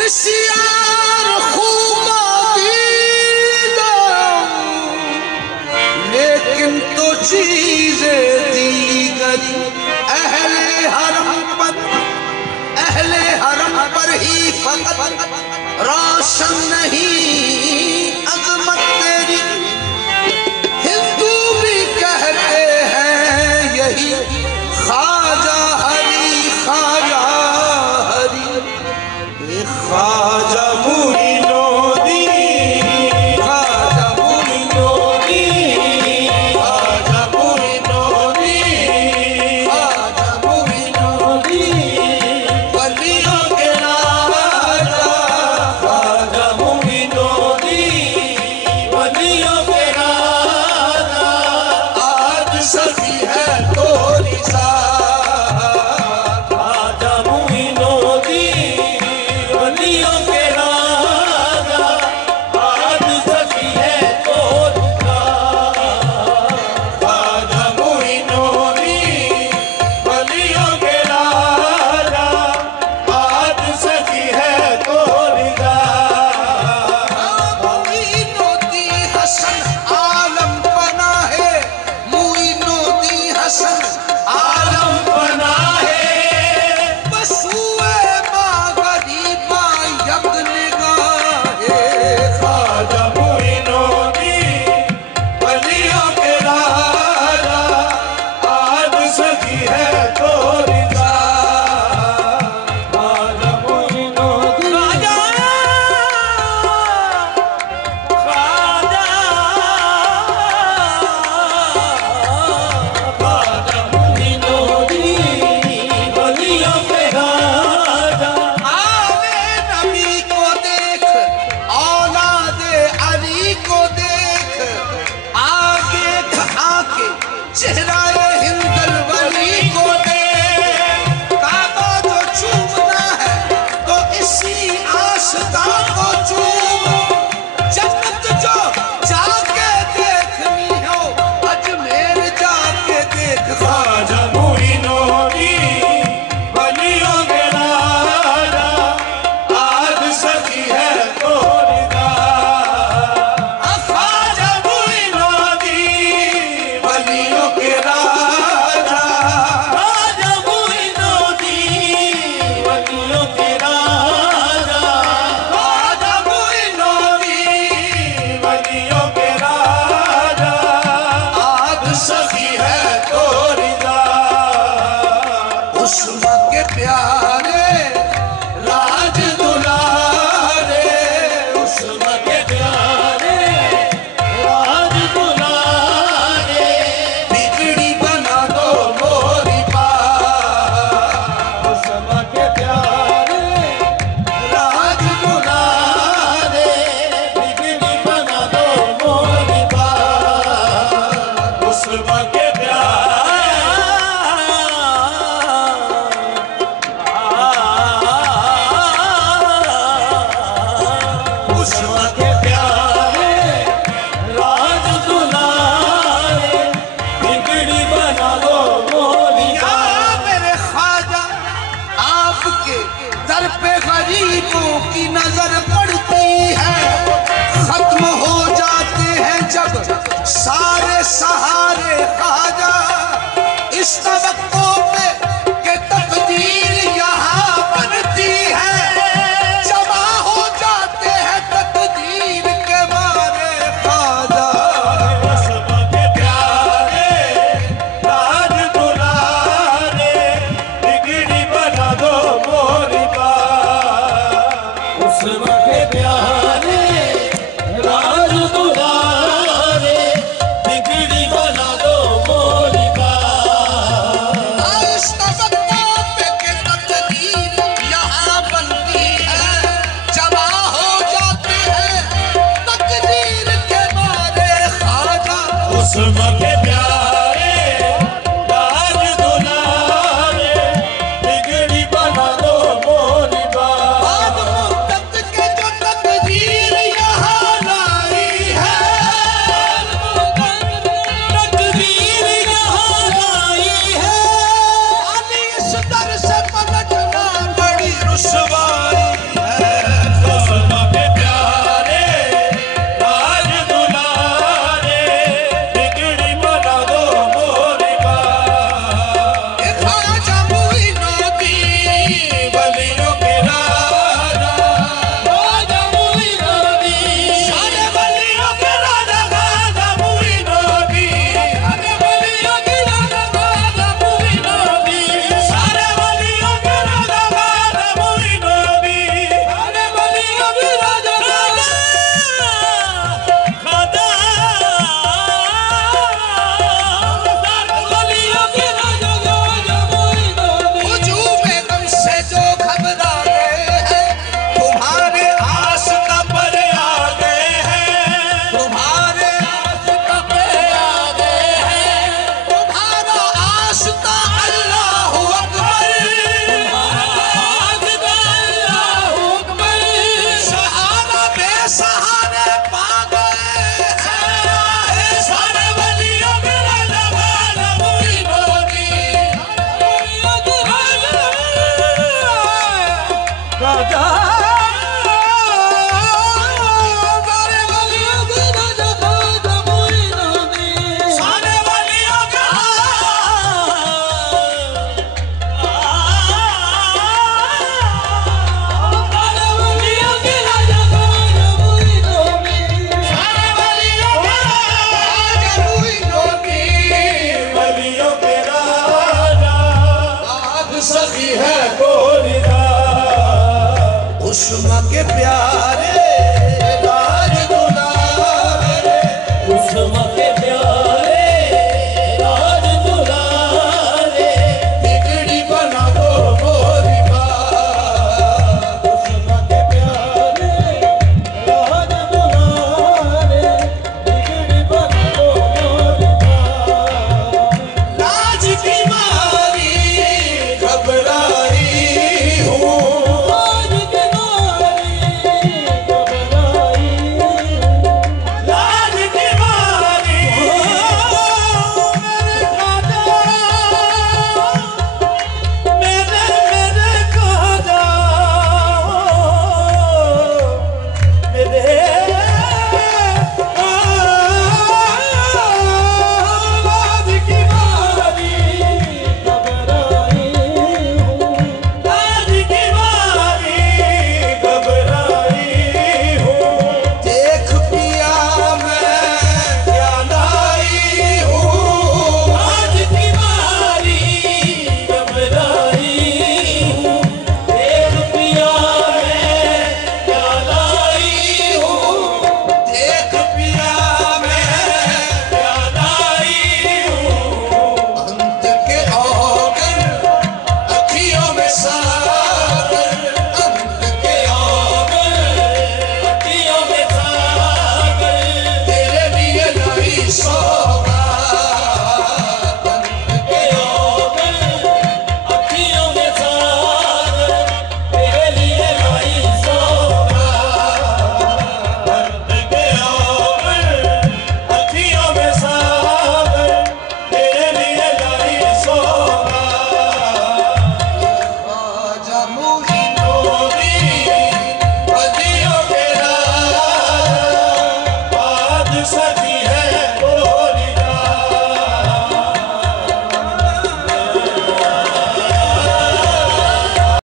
बसियार खूबा दीदा, लेकिन तो चीजें दीगर अहले हरम पर ही फकत रोशन नहीं अजमत तेरी। हिंदू भी कहते हैं यही ख्वाजा हरी ख्वाजा हरी, ख्वाजा मुइनुद्दीन, ख्वाजा मुइनुद्दीन, ख्वाजा मुइनुद्दीन, ख्वाजा मुइनुद्दीन, वलियों के राजा, ख्वाजा मुइनुद्दीन, वलियों के राजा। आज सभी है तो निसा, ख्वाजा मुइनुद्दीन, वलियों के राजा। आज सभी है तो निसा, ख्वाजा मुइनुद्दीन, वलियों के राजा। आज सभी है तो निसा। मुइनुद्दीन हसन आलम बना है, मुइनुद्दीन हसन आलम बना है। बस हुए माँ गरीबा यक निगाहे, ख्वाजा मुइनुद्दीन, वलियों के राजा। आज सभी है तो निसा, ख्वाजा मुइनुद्दीन, ख्वाजा मुइनुद्दीन, वलियों के राजा। आले नबी को देख, औलादे अली को देख, आगे आके चेहराए हिंदल वली को देख। काबा जो चूमना है तो इसी आशिका को चूम, जन्नत जो जाके देखनी हो अजमेर जाके देख। ख्वाजा मुइनुद्दीन, वलियों के राजा। आज सभी है तो निदा, ख्वाजा मुइनुद्दीन, वलियों के राजा। ख्वाजा मुइनुद्दीन, वलियों के राजा। ख्वाजा मुइनुद्दीन, वलियों के राजा। आज सभी है तो निदा। उस्मा के प्यारे राज दुलारे, उस्मा के प्यारे राज दुलारे। बिगड़ी बना दो मोरी बात, उस्मा के प्यारे राज दुलारे। बिगड़ी बना दो मोरी बात, उस्मा के उस्मा के प्यारे राज दुलारे। बिगड़ी बना दो मोरिया। मेरे ख्वाजा आपके दर पे गरीबों की नजर पड़ती है, खत्म हो जाते हैं जब सारे सहारे। ख्वाजा इस तवक्को पे के तकदीर यहाँ बनती है, जमा हो जाते हैं तकदीर के मारे। ख्वाजा उस्मा के प्यारे राज दुलारे। बिगड़ी बना दो मोरी बात, उस्मा के राजा उष्मा के प्यार